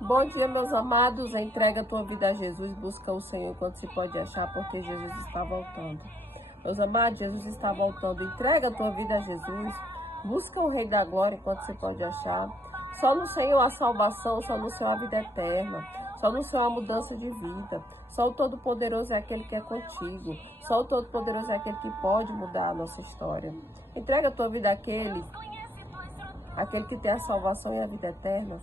Bom dia, meus amados. Entrega a tua vida a Jesus. Busca o Senhor enquanto se pode achar, porque Jesus está voltando. Meus amados, Jesus está voltando. Entrega a tua vida a Jesus. Busca o Rei da Glória enquanto se pode achar. Só no Senhor a salvação, só no Senhor a vida eterna. Só no Senhor a mudança de vida. Só o Todo-Poderoso é aquele que é contigo. Só o Todo-Poderoso é aquele que pode mudar a nossa história. Entrega a tua vida àquele que tem a salvação e a vida eterna.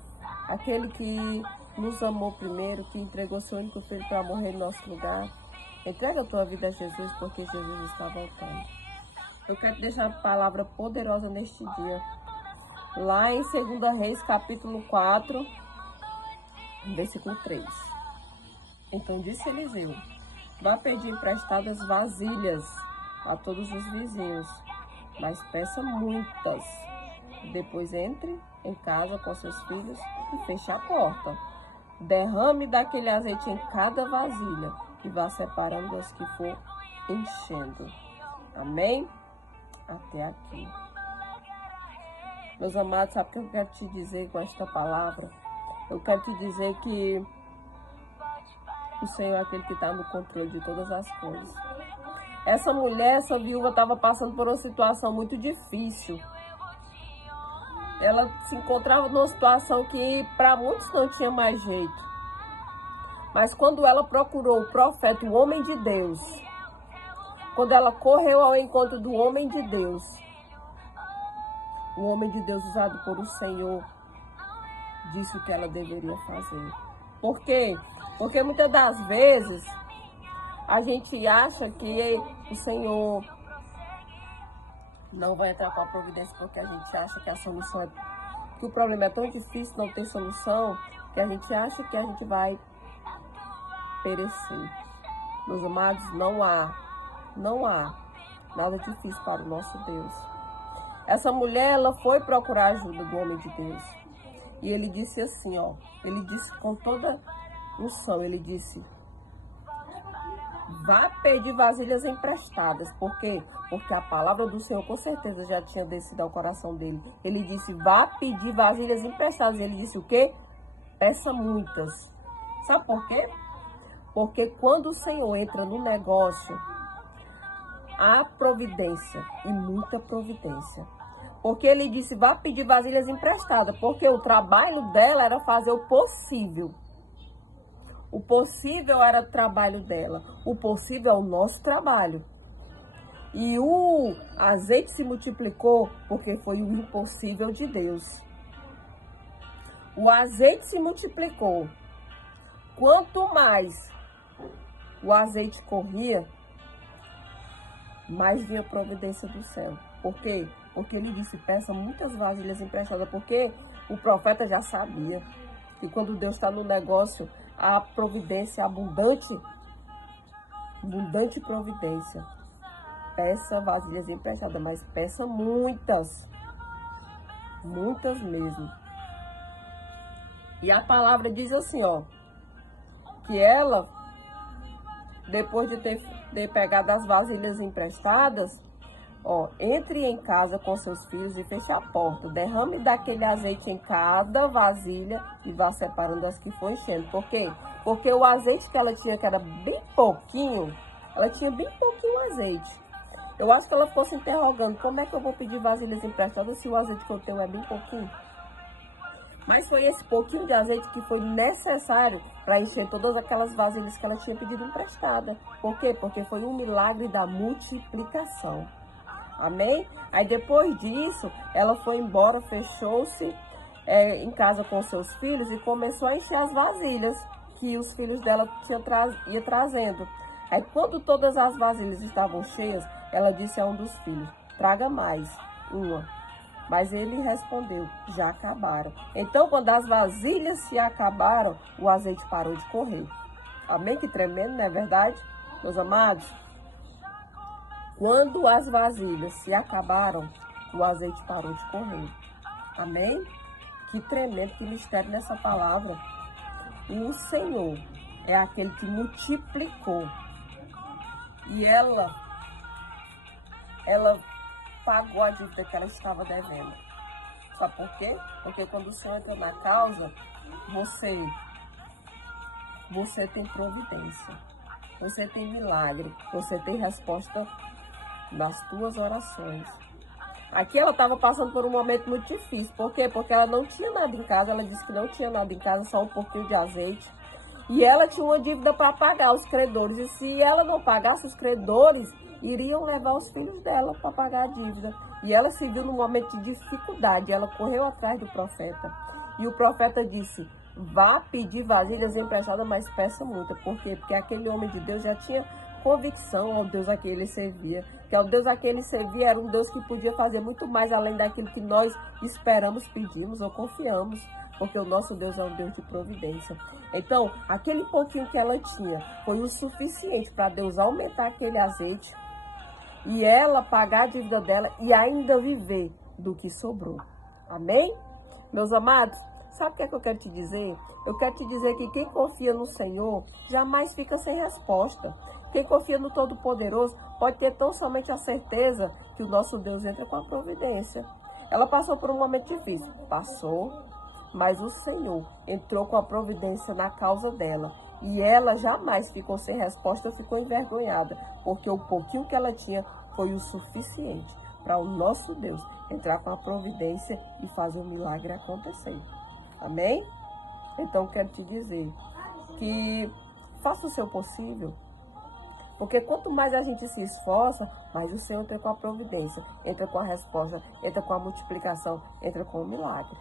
Aquele que nos amou primeiro, que entregou seu único filho para morrer no nosso lugar. Entrega a tua vida a Jesus, porque Jesus está voltando. Eu quero te deixar uma palavra poderosa neste dia. Lá em 2 Reis, capítulo 4, versículo 3. Então disse Eliseu: vá pedir emprestadas vasilhas a todos os vizinhos, mas peça muitas. Depois entre em casa com seus filhos e feche a porta. Derrame daquele azeite em cada vasilha e vá separando as que for enchendo. Amém? Até aqui. Meus amados, sabe o que eu quero te dizer com esta palavra? Eu quero te dizer que o Senhor é aquele que está no controle de todas as coisas. Essa mulher, essa viúva, estava passando por uma situação muito difícil. Ela se encontrava numa situação que para muitos não tinha mais jeito. Mas quando ela procurou o profeta, o homem de Deus, quando ela correu ao encontro do homem de Deus, o homem de Deus usado por o Senhor, disse o que ela deveria fazer. Por quê? Porque muitas das vezes a gente acha que o Senhor não vai entrar com a providência, porque a gente acha que a solução é... que o problema é tão difícil, não tem solução, que a gente acha que a gente vai perecer. Meus amados, não há nada difícil para o nosso Deus. Essa mulher, ela foi procurar ajuda do homem de Deus. E ele disse assim, ó, ele disse com toda unção, ele disse: vá pedir vasilhas emprestadas. Por quê? Porque a palavra do Senhor com certeza já tinha descido ao coração dele. Ele disse: vá pedir vasilhas emprestadas. Ele disse o quê? Peça muitas. Sabe por quê? Porque quando o Senhor entra no negócio, há providência e muita providência. Porque ele disse: vá pedir vasilhas emprestadas. Porque o trabalho dela era fazer o possível. O possível era o trabalho dela. O possível é o nosso trabalho. E o azeite se multiplicou porque foi o impossível de Deus. O azeite se multiplicou. Quanto mais o azeite corria, mais vinha a providência do céu. Por quê? Porque ele disse: peça muitas vasilhas emprestadas. Porque o profeta já sabia que quando Deus está no negócio, a providência abundante providência. Peça vasilhas emprestadas, mas peça muitas mesmo. E a palavra diz assim, ó, que ela, depois de ter pegado as vasilhas emprestadas, ó, entre em casa com seus filhos e feche a porta. Derrame daquele azeite em cada vasilha e vá separando as que for enchendo. Por quê? Porque o azeite que ela tinha, que era bem pouquinho, ela tinha bem pouquinho azeite. Eu acho que ela ficou se interrogando: como é que eu vou pedir vasilhas emprestadas se o azeite que eu tenho é bem pouquinho? Mas foi esse pouquinho de azeite que foi necessário para encher todas aquelas vasilhas que ela tinha pedido emprestada. Por quê? Porque foi um milagre da multiplicação. Amém? Aí depois disso, ela foi embora, fechou-se em casa com seus filhos e começou a encher as vasilhas que os filhos dela ia trazendo. Aí quando todas as vasilhas estavam cheias, ela disse a um dos filhos: traga mais uma. Mas ele respondeu: já acabaram. Então, quando as vasilhas se acabaram, o azeite parou de correr. Amém? Que tremendo, não é verdade, meus amados? Quando as vasilhas se acabaram, o azeite parou de correr. Amém? Que tremendo, que mistério nessa palavra. O Senhor é aquele que multiplicou. E ela pagou a dívida que ela estava devendo. Sabe por quê? Porque quando o Senhor entra na causa, você tem providência, você tem milagre, você tem resposta nas tuas orações. Aqui ela estava passando por um momento muito difícil. Por quê? Porque ela não tinha nada em casa. Ela disse que não tinha nada em casa, só um pouquinho de azeite. E ela tinha uma dívida para pagar, os credores. E se ela não pagasse, os credores iriam levar os filhos dela para pagar a dívida. E ela se viu num momento de dificuldade. Ela correu atrás do profeta. E o profeta disse: vá pedir vasilhas emprestadas, mas peça muita. Por quê? Porque aquele homem de Deus já tinha convicção ao Deus a quem ele servia. Que ao Deus a quem ele servia era um Deus que podia fazer muito mais além daquilo que nós esperamos, pedimos ou confiamos. Porque o nosso Deus é um Deus de providência. Então, aquele pouquinho que ela tinha foi o suficiente para Deus aumentar aquele azeite e ela pagar a dívida dela e ainda viver do que sobrou. Amém? Meus amados, sabe o que é que eu quero te dizer? Eu quero te dizer que quem confia no Senhor jamais fica sem resposta. Quem confia no Todo-Poderoso pode ter tão somente a certeza que o nosso Deus entra com a providência. Ela passou por um momento difícil. Passou, mas o Senhor entrou com a providência na causa dela. E ela jamais ficou sem resposta, ficou envergonhada. Porque o pouquinho que ela tinha foi o suficiente para o nosso Deus entrar com a providência e fazer o milagre acontecer. Amém? Então, quero te dizer que faça o seu possível. Porque quanto mais a gente se esforça, mais o Senhor entra com a providência, entra com a resposta, entra com a multiplicação, entra com o milagre.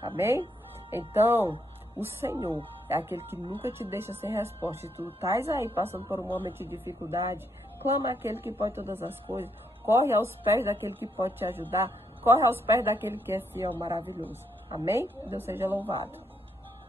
Amém? Então, o Senhor é aquele que nunca te deixa sem resposta. Se tu estás aí passando por um momento de dificuldade, clama àquele que pode todas as coisas. Corre aos pés daquele que pode te ajudar. Corre aos pés daquele que é fiel, maravilhoso. Amém? Deus seja louvado.